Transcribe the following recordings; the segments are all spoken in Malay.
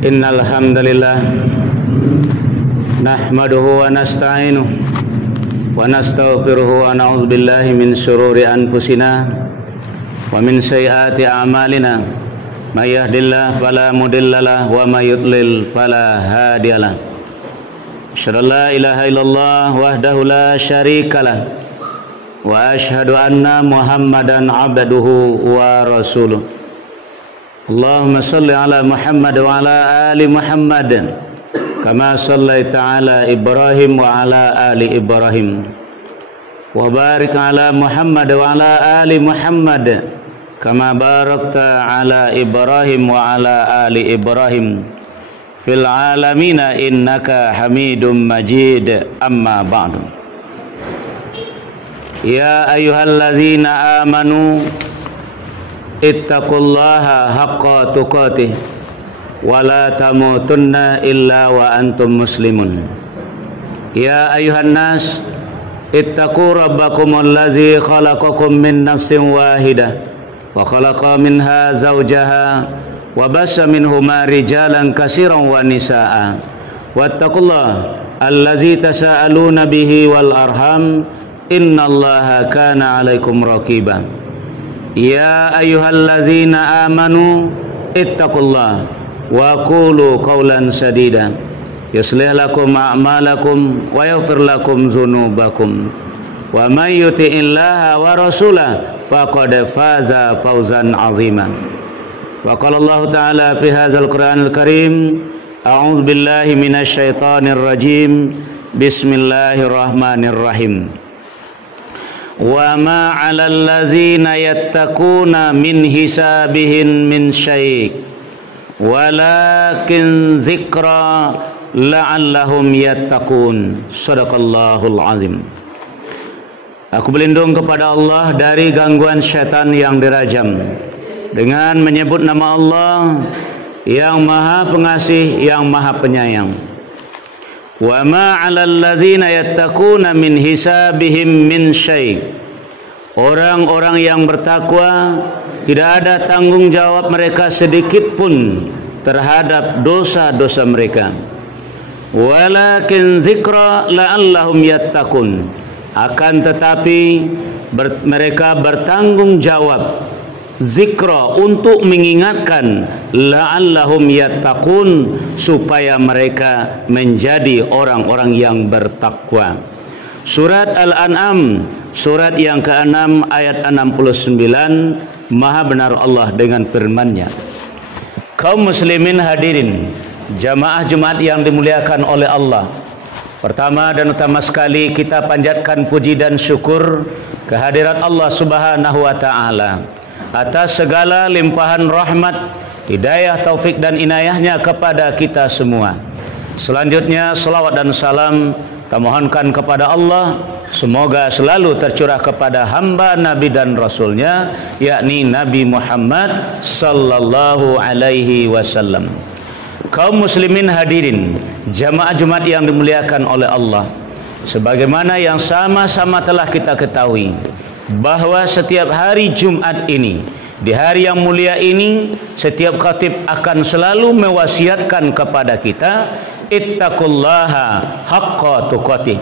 Innal hamdalillah nahmaduhu wa nasta'inuhu wa nastaghfiruhu wa na'udzu billahi min shururi anfusina wa min sayyiati a'malina may yahdihillahu fala mudhillalah wa may yudlil fala hadiyalah. Asyhadu an la ilaha illallah wahdahu la syarikalah wa asyhadu anna Muhammadan abduhu wa rasuluh. Allahumma salli ala Muhammad wa ala ali Muhammad kama sallaita ala Ibrahim wa ala ali Ibrahim wa barik ala Muhammad wa ala ali Muhammad kama barakta ala Ibrahim wa ala ali Ibrahim fil alamina innaka Hamidum Majid. Amma ba'du. Ya ayyuhalladzina amanu ittaqullaha haqqa tuqatih wa la tamutunna illa wa antum muslimun. Ya ayuhan nas ittaqu rabbakumul ladzi khalaqakum min nafsin wahidah wa khalaqa minha zawjaha wa bassa minhuma rijalan katsiran wa nisaa wattaqullaha allazi tasaaluna bihi wal arham innallaha kana 'alaikum raqiba. Ya ayyuhalladzina amanu ittaqullaha wa qulu qawlan sadida yuslih lakum a'malakum wa yaghfir lakum dzunubakum wa may yuti'illaha wa rasulahu faqad faza fawzan 'azima. Wa qala Allah ta'ala fi hadzal Qur'anil Karim, a'udzu billahi minasy syaithanir rajim. Bismillahirrahmanirrahim. Wa ma 'alal ladzina yattaquna min hisabihim min syai' walakin zikra la'allahum yattaqun. Shadaqallahul azim. Aku berlindung kepada Allah dari gangguan syaitan yang dirajam dengan menyebut nama Allah yang Maha Pengasih, yang Maha Penyayang. Wa ma 'alal ladzina yattaquna min hisabihim min syai'. Orang-orang yang bertakwa tidak ada tanggung jawab mereka sedikit pun terhadap dosa-dosa mereka. Walakin zikra la'allahum yattaqun. Akan tetapi mereka bertanggung jawab zikra untuk mengingatkan, la'allahum yattaqun, supaya mereka menjadi orang-orang yang bertakwa. Surat Al-An'am, surat yang ke-6 ayat 69. Maha benar Allah dengan firman-Nya. Kaum muslimin hadirin, jamaah Jumat yang dimuliakan oleh Allah. Pertama dan utama sekali kita panjatkan puji dan syukur kehadirat Allah Subhanahu wa taala atas segala limpahan rahmat, hidayah, taufik dan inayahnya kepada kita semua. Selanjutnya salawat dan salam kita mohonkan kepada Allah, semoga selalu tercurah kepada hamba Nabi dan Rasulnya, yakni Nabi Muhammad sallallahu alaihi wasallam. Kaum muslimin hadirin, jamaah Jumat yang dimuliakan oleh Allah, sebagaimana yang sama-sama telah kita ketahui bahwa setiap hari Jumat ini, di hari yang mulia ini, setiap khatib akan selalu mewasiatkan kepada kita, ittaqullaha haqqa tuqatih.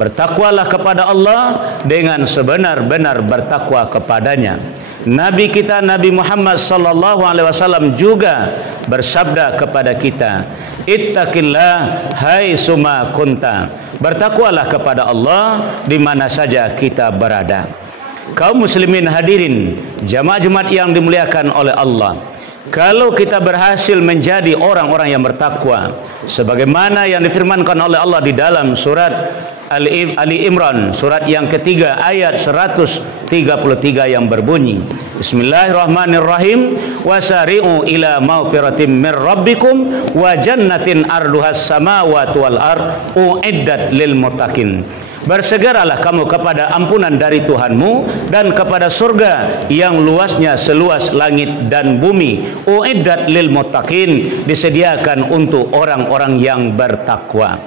Bertakwalah kepada Allah dengan sebenar-benar bertakwa kepadanya. Nabi kita Nabi Muhammad sallallahu alaihi wasallam juga bersabda kepada kita, ittaqillah haitsuma kunta. Bertakwalah kepada Allah di mana saja kita berada. Kaum muslimin hadirin, jamaah Jumat yang dimuliakan oleh Allah, kalau kita berhasil menjadi orang-orang yang bertakwa sebagaimana yang difirmankan oleh Allah di dalam surat Ali Imran, surat yang ketiga ayat 133 yang berbunyi, Bismillahirrahmanirrahim, wasari'u ila maghfiratin min rabbikum wa jannatin arduhas samawati wal ard uiddat lil muttaqin. Bersegeralah kamu kepada ampunan dari Tuhanmu dan kepada surga yang luasnya seluas langit dan bumi. Uiddat lil muttaqin, disediakan untuk orang-orang yang bertakwa.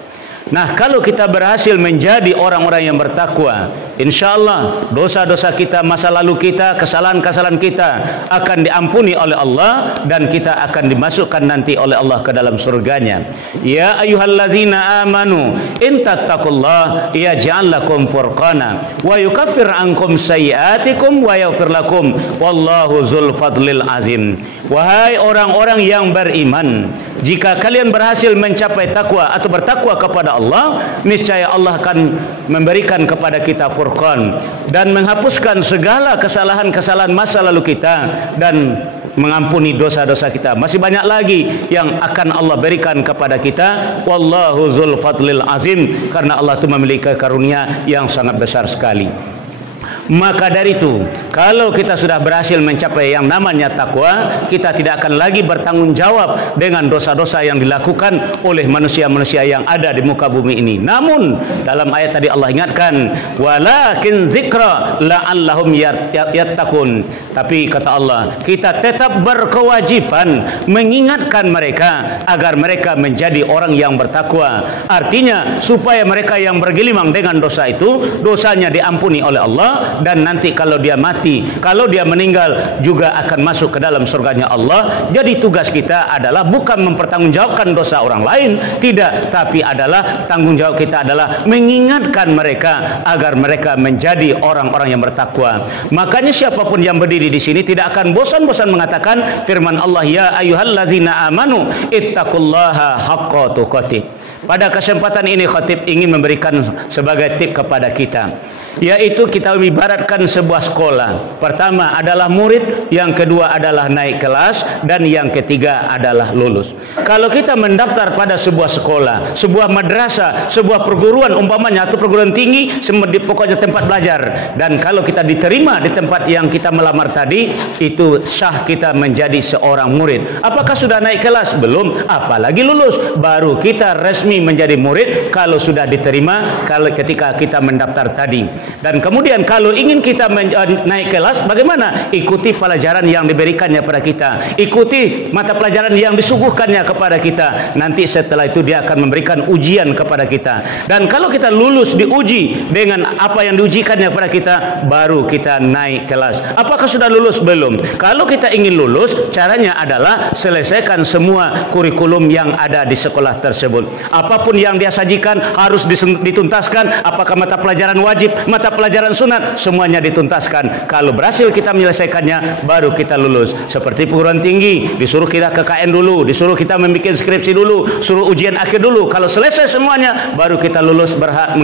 Nah, kalau kita berhasil menjadi orang-orang yang bertakwa, insyaallah dosa-dosa kita, masa lalu kita, kesalahan-kesalahan kita akan diampuni oleh Allah, dan kita akan dimasukkan nanti oleh Allah ke dalam surganya. Ya ayyuhallazina amanu in tattaqullah yaj'al lakum furqana wa yukaffir ankum sayyi'atikum wa yaghfir lakum wallahu dzul fadlil azim. Wahai orang-orang yang beriman, jika kalian berhasil mencapai takwa atau bertakwa kepada Allah, niscaya Allah akan memberikan kepada kita furqan dan menghapuskan segala kesalahan-kesalahan masa lalu kita dan mengampuni dosa-dosa kita. Masih banyak lagi yang akan Allah berikan kepada kita. Wallahu dzul fadlil azim, karena Allah itu memiliki karunia yang sangat besar sekali. Maka dari itu, kalau kita sudah berhasil mencapai yang namanya takwa, kita tidak akan lagi bertanggung jawab dengan dosa-dosa yang dilakukan oleh manusia-manusia yang ada di muka bumi ini. Namun dalam ayat tadi Allah ingatkan, walakin zikra la'allahum yattaqun. Tapi kata Allah, kita tetap berkewajiban mengingatkan mereka agar mereka menjadi orang yang bertakwa. Artinya supaya mereka yang bergelimang dengan dosa itu, dosanya diampuni oleh Allah, dan nanti kalau dia mati, kalau dia meninggal juga akan masuk ke dalam surganya Allah. Jadi tugas kita adalah bukan mempertanggungjawabkan dosa orang lain, tidak, tapi adalah tanggung jawab kita adalah mengingatkan mereka agar mereka menjadi orang-orang yang bertakwa. Makanya siapapun yang berdiri di sini tidak akan bosan-bosan mengatakan firman Allah, ya ayyuhallazina amanu ittaqullaha haqqa tuqatih. Pada kesempatan ini khatib ingin memberikan sebagai tip kepada kita, yaitu kita ibaratkan sebuah sekolah. Pertama adalah murid, yang kedua adalah naik kelas, dan yang ketiga adalah lulus. Kalau kita mendaftar pada sebuah sekolah, sebuah madrasah, sebuah perguruan umpamanya atau perguruan tinggi, pokoknya tempat belajar, dan kalau kita diterima di tempat yang kita melamar tadi, itu sah kita menjadi seorang murid. Apakah sudah naik kelas? Belum, apalagi lulus. Baru kita resmi menjadi murid kalau sudah diterima ketika kita mendaftar tadi. Dan kemudian kalau ingin kita naik kelas, bagaimana? Ikuti pelajaran yang diberikannya pada kita, ikuti mata pelajaran yang disuguhkannya kepada kita. Nanti setelah itu dia akan memberikan ujian kepada kita, dan kalau kita lulus diuji dengan apa yang diujikannya kepada kita, baru kita naik kelas. Apakah sudah lulus? Belum. Kalau kita ingin lulus, caranya adalah selesaikan semua kurikulum yang ada di sekolah tersebut. Apapun yang dia sajikan harus dituntaskan. Apakah mata pelajaran wajib, mata pelajaran sunat, semuanya dituntaskan. Kalau berhasil kita menyelesaikannya, baru kita lulus. Seperti perguruan tinggi, disuruh kita ke KN dulu, disuruh kita membuat skripsi dulu, suruh ujian akhir dulu. Kalau selesai semuanya, baru kita lulus, berhak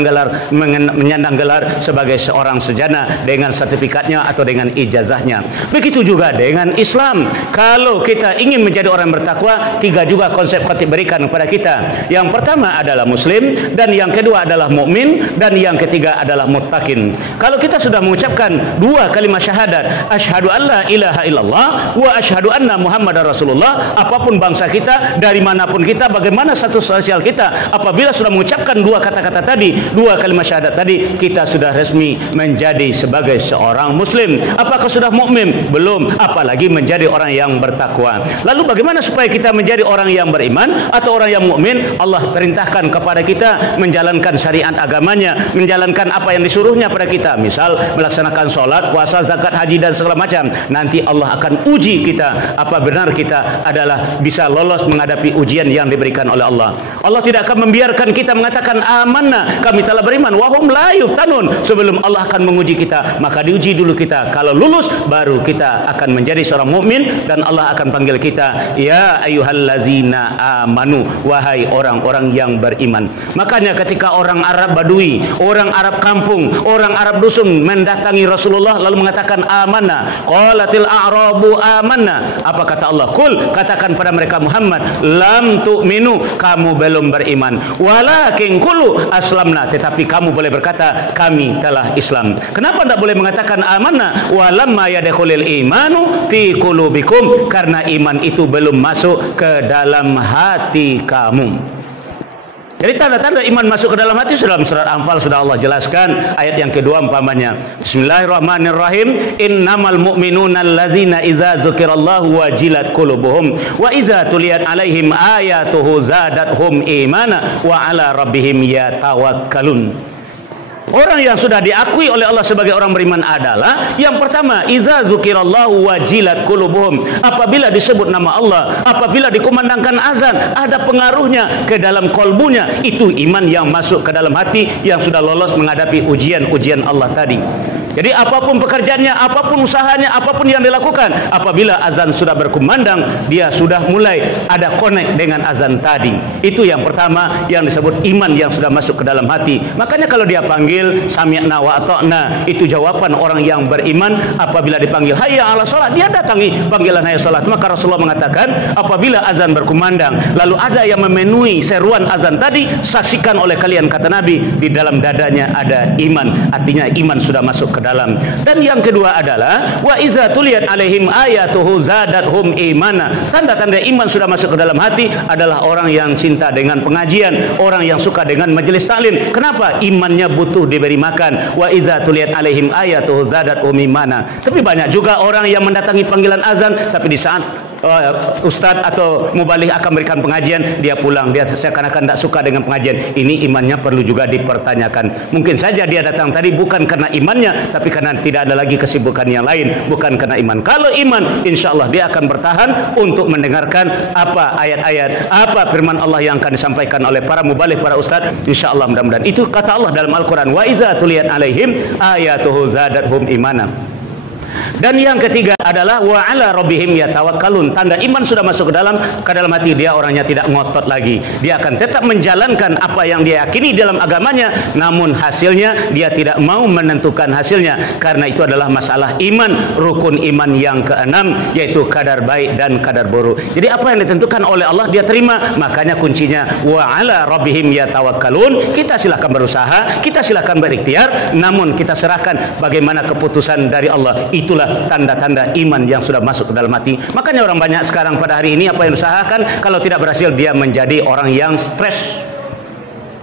menyandang gelar sebagai seorang sarjana dengan sertifikatnya atau dengan ijazahnya. Begitu juga dengan Islam. Kalau kita ingin menjadi orang bertakwa, tiga juga konsep khatib berikan kepada kita. Yang pertama adalah muslim, dan yang kedua adalah mukmin, dan yang ketiga adalah muttaqin. Kalau kita sudah mengucapkan dua kalimat syahadat, asyhadu alla ilaha illallah wa asyhadu anna muhammadar rasulullah, apapun bangsa kita, dari manapun kita, bagaimana status sosial kita, apabila sudah mengucapkan dua kata-kata tadi, dua kalimat syahadat tadi, kita sudah resmi menjadi sebagai seorang muslim. Apakah sudah mukmin? Belum, apalagi menjadi orang yang bertakwa. Lalu bagaimana supaya kita menjadi orang yang beriman atau orang yang mukmin? Allah perintahkan kepada kita menjalankan syariat agamanya, menjalankan apa yang disuruhnya pada kita. Misal melaksanakan sholat, puasa, zakat, haji, dan segala macam. Nanti Allah akan uji kita, apa benar kita adalah bisa lolos menghadapi ujian yang diberikan oleh Allah. Allah tidak akan membiarkan kita mengatakan amanna, kami telah beriman, wahum la yuftanun, sebelum Allah akan menguji kita. Maka diuji dulu kita. Kalau lulus, baru kita akan menjadi seorang mukmin, dan Allah akan panggil kita, ya ayyuhallazina amanu, wahai orang-orang yang beriman. Makanya ketika orang Arab Badui, orang Arab kampung, orang Arab dusun mendatangi Rasulullah lalu mengatakan amanna, qalatil a'rabu amanna, apa kata Allah? Qul, katakan pada mereka Muhammad, lam tu'minu, kamu belum beriman, walakin qulu aslamna, tetapi kamu boleh berkata kami telah Islam. Kenapa tidak boleh mengatakan amanna walamma yadkhulul imanu fi qulubikum? Karena iman itu belum masuk ke dalam hati kamu. Jadi tanda-tanda iman masuk ke dalam hati sudah dalam surat Anfal sudah Allah jelaskan ayat yang kedua umpamanya. Bismillahirrahmanirrahim. Innamal mu'minuna allazina idza dzukirallahu wajilat qulubuhum wa idza tuliyat alaihim ayatuhu zadatuhum imana wa ala rabbihim yatawakkalun. Orang yang sudah diakui oleh Allah sebagai orang beriman adalah yang pertama, idza dzukirallahu wajilat qulubuhum. Apabila disebut nama Allah, apabila dikumandangkan azan, ada pengaruhnya ke dalam kolbunya. Itu iman yang masuk ke dalam hati, yang sudah lolos menghadapi ujian-ujian Allah tadi. Jadi apapun pekerjaannya, apapun usahanya, apapun yang dilakukan, apabila azan sudah berkumandang, dia sudah mulai ada connect dengan azan tadi. Itu yang pertama yang disebut iman yang sudah masuk ke dalam hati. Makanya kalau dia panggil sami'na wa ata'na, itu jawaban orang yang beriman. Apabila dipanggil hayya 'ala shalah, dia datangi panggilan hayya salat. Maka Rasulullah mengatakan, apabila azan berkumandang lalu ada yang memenuhi seruan azan tadi, saksikan oleh kalian, kata Nabi, di dalam dadanya ada iman. Artinya iman sudah masuk ke dalam. Dan yang kedua adalah wa iza tuliyat alaihim ayatuhu zadatuhum imana. Tanda-tanda iman sudah masuk ke dalam hati adalah orang yang cinta dengan pengajian, orang yang suka dengan majelis taklim. Kenapa? Imannya butuh diberi makan. Wa iza tuliyat alaihim ayatuhu zadatuhum imana. Tapi banyak juga orang yang mendatangi panggilan azan, tapi di saat ustaz atau mubaligh akan memberikan pengajian, dia pulang, dia seakan-akan tidak suka dengan pengajian. Ini imannya perlu juga dipertanyakan. Mungkin saja dia datang tadi bukan karena imannya, tapi karena tidak ada lagi kesibukan yang lain, bukan karena iman. Kalau iman, insya Allah dia akan bertahan untuk mendengarkan apa ayat-ayat, apa firman Allah yang akan disampaikan oleh para mubaligh, para ustaz. Insya Allah mudah-mudahan. Itu kata Allah dalam Al-Quran, wa iza tuliyat alaihim ayatuhu zadatuhum imana. Dan yang ketiga adalah wa ala rabbihim yatawakkalun. Tanda iman sudah masuk ke dalam hati dia, orangnya tidak ngotot lagi. Dia akan tetap menjalankan apa yang dia yakini dalam agamanya, namun hasilnya dia tidak mau menentukan hasilnya, karena itu adalah masalah iman, rukun iman yang keenam, yaitu kadar baik dan kadar buruk. Jadi apa yang ditentukan oleh Allah dia terima. Makanya kuncinya wa ala rabbihim yatawakkalun. Kita silakan berusaha, kita silakan berikhtiar, namun kita serahkan bagaimana keputusan dari Allah. Itulah tanda-tanda iman yang sudah masuk ke dalam hati. Makanya orang banyak sekarang pada hari ini apa yang diusahakan, kalau tidak berhasil dia menjadi orang yang stres.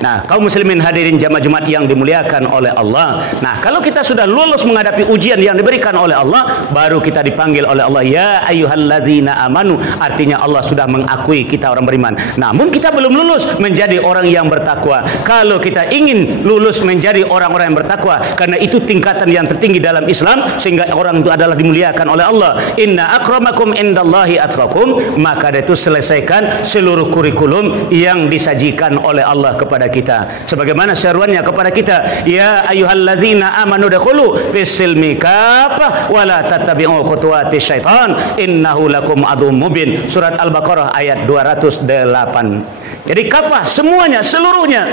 Nah, kaum muslimin hadirin jamaah Jumat yang dimuliakan oleh Allah. Nah, kalau kita sudah lulus menghadapi ujian yang diberikan oleh Allah, baru kita dipanggil oleh Allah, ya ayyuhalladzina amanu. Artinya Allah sudah mengakui kita orang beriman. Namun kita belum lulus menjadi orang yang bertakwa. Kalau kita ingin lulus menjadi orang-orang yang bertakwa, karena itu tingkatan yang tertinggi dalam Islam, sehingga orang itu adalah dimuliakan oleh Allah. Inna akramakum indallahi atqakum. Maka itu selesaikan seluruh kurikulum yang disajikan oleh Allah kepada kita, sebagaimana seruannya kepada kita, ya ayyuhallazina amanu dakhulu fis-silmi kafah wa la tattabi'u khutuwati syaitan innahu lakum aduwwum mubin. Surat Al-Baqarah ayat 208. Jadi kafah, semuanya, seluruhnya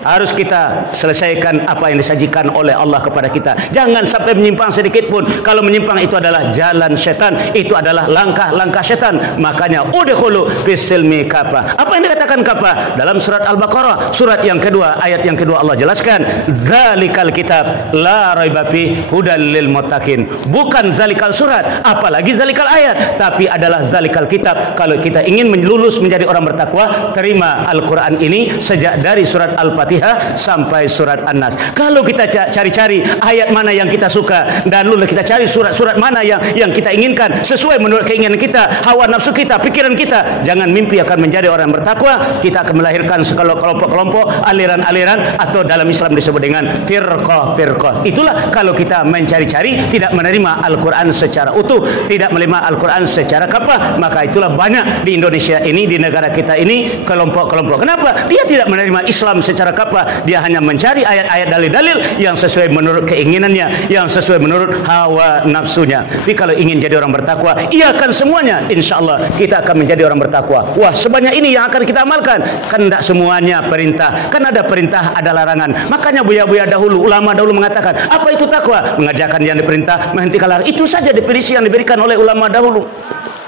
harus kita selesaikan apa yang disajikan oleh Allah kepada kita. Jangan sampai menyimpang sedikit pun. Kalau menyimpang itu adalah jalan setan, itu adalah langkah-langkah setan. Makanya udkhulu fis-silmi kafah. Apa yang dikatakan kafah? Dalam surat Al-Baqarah, surat yang kedua, ayat yang kedua, Allah jelaskan, zalikal kitab la raiba fi hudal lil muttaqin. Bukan zalikal surat, apalagi zalikal ayat, tapi adalah zalikal kitab. Kalau kita ingin lulus menjadi orang bertakwa, terima Al-Quran ini sejak dari surat Al-Fatihah sampai surat An-Nas. Kalau kita cari-cari ayat mana yang kita suka, dan lalu kita cari surat-surat mana yang kita inginkan sesuai menurut keinginan kita, hawa nafsu kita, pikiran kita, jangan mimpi akan menjadi orang bertakwa. Kita akan melahirkan kelompok-kelompok, aliran-aliran, atau dalam Islam disebut dengan firqah-firqah. Itulah kalau kita mencari-cari, tidak menerima Al-Quran secara utuh, tidak menerima Al-Quran secara kafah, maka itulah banyak di Indonesia ini, di negara kita ini, kelompok-kelompok. Kenapa? Dia tidak menerima Islam secara kafah, dia hanya mencari ayat-ayat dalil-dalil yang sesuai menurut keinginannya, yang sesuai menurut hawa nafsunya. Tapi kalau ingin jadi orang bertakwa, iakan semuanya, insya Allah kita akan menjadi orang bertakwa. Wah, sebanyak ini yang akan kita amalkan. Kan tidak semuanya perintah, kan ada perintah, ada larangan. Makanya buya-buya dahulu, ulama dahulu mengatakan, apa itu takwa? Mengerjakan yang diperintah, menghentikan larangan. Itu saja definisi yang diberikan oleh ulama dahulu.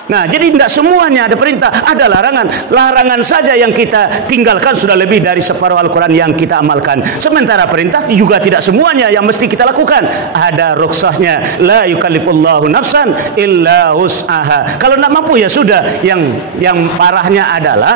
Nah, jadi tidak semuanya ada perintah, ada larangan. Larangan saja yang kita tinggalkan sudah lebih dari separuh Al-Quran yang kita amalkan. Sementara perintah juga tidak semuanya yang mesti kita lakukan. Ada rukhsahnya. La yukallifullahu nafsan illa wus'aha. Kalau tidak mampu ya sudah. Yang parahnya adalah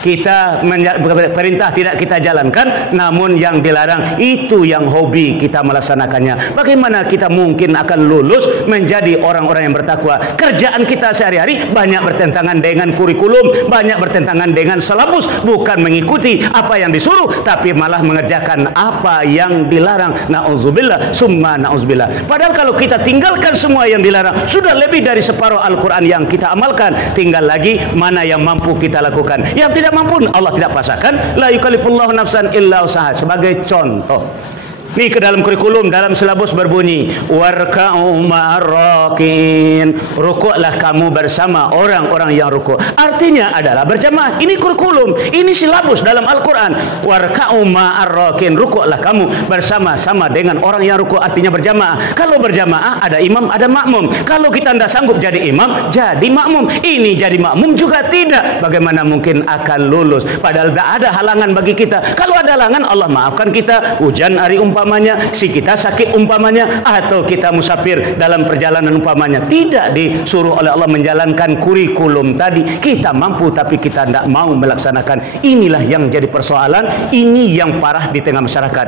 perintah tidak kita jalankan, namun yang dilarang itu yang hobi kita melaksanakannya. Bagaimana kita mungkin akan lulus menjadi orang-orang yang bertakwa? Kerjaan kita sehari-hari banyak bertentangan dengan kurikulum, banyak bertentangan dengan selabus, bukan mengikuti apa yang disuruh, tapi malah mengerjakan apa yang dilarang. Na'udzubillah summa na'udzubillah. Padahal kalau kita tinggalkan semua yang dilarang, sudah lebih dari separuh Al-Quran yang kita amalkan. Tinggal lagi mana yang mampu kita lakukan. Yang tidak mampu Allah tidak paksakan. La yukallifullahu nafsan illa usaha. Sebagai contoh, ini ke dalam kurikulum, dalam silabus berbunyi warka'u ma'arrakin, rukuklah kamu bersama orang-orang yang rukuk. Artinya adalah berjamaah. Ini kurikulum, ini silabus dalam Al-Quran. Warka'u ma'arrakin, rukuklah kamu bersama-sama dengan orang yang rukuk. Artinya berjamaah. Kalau berjamaah ada imam, ada makmum. Kalau kita tidak sanggup jadi imam, jadi makmum. Ini jadi makmum juga tidak. Bagaimana mungkin akan lulus? Padahal tidak ada halangan bagi kita. Kalau ada halangan, Allah maafkan kita. Hujan hari umpamanya, si kita sakit umpamanya, atau kita musafir dalam perjalanan umpamanya, tidak disuruh oleh Allah menjalankan kurikulum tadi. Kita mampu tapi kita tidak mau melaksanakan. Inilah yang jadi persoalan, ini yang parah di tengah masyarakat.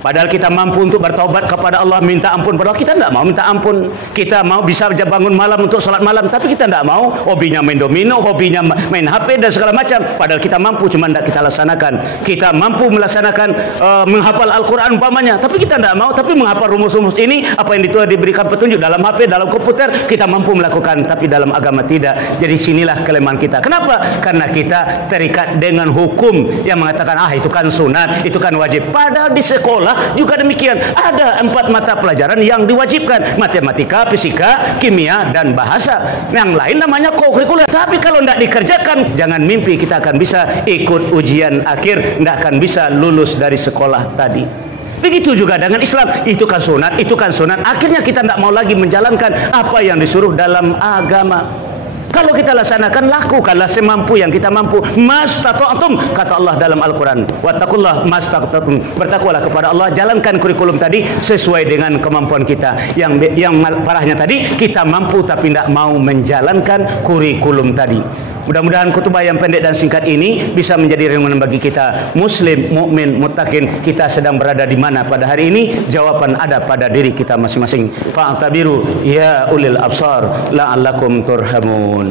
Padahal kita mampu untuk bertaubat kepada Allah, minta ampun pada Allah. Kita tidak mau minta ampun. Kita mau bisa bangun malam untuk salat malam, tapi kita tidak mau. Hobinya main domino, hobinya main HP dan segala macam. Padahal kita mampu, cuma tidak kita laksanakan. Kita mampu melaksanakan menghafal Al-Quran umpamanya, tapi kita tidak mau. Tapi menghafal rumus-rumus ini, apa yang diberikan petunjuk dalam HP, dalam komputer, kita mampu melakukan. Tapi dalam agama tidak. Jadi sinilah kelemahan kita. Kenapa? Karena kita terikat dengan hukum yang mengatakan, itu kan sunat, itu kan wajib. Padahal di sekolah juga demikian. Ada 4 mata pelajaran yang diwajibkan: matematika, fisika, kimia, dan bahasa. Yang lain namanya kurikuler. Tapi kalau tidak dikerjakan, jangan mimpi kita akan bisa ikut ujian akhir, tidak akan bisa lulus dari sekolah tadi. Begitu juga dengan Islam. Itu kan sunat, itu kan sunat. Akhirnya kita tidak mau lagi menjalankan apa yang disuruh dalam agama. Kalau kita laksanakan, lakukanlah semampu yang kita mampu. Mastata'tum, kata Allah dalam Al-Quran. Wattaqullah mastata'tum. Bertakwalah kepada Allah, jalankan kurikulum tadi sesuai dengan kemampuan kita. Yang parahnya tadi, kita mampu tapi tidak mau menjalankan kurikulum tadi. Mudah-mudahan khutbah yang pendek dan singkat ini bisa menjadi renungan bagi kita. Muslim, mukmin, muttaqin, kita sedang berada di mana pada hari ini? Jawaban ada pada diri kita masing-masing. Fa'tabiru ya ulil absar la'allakum turhamun.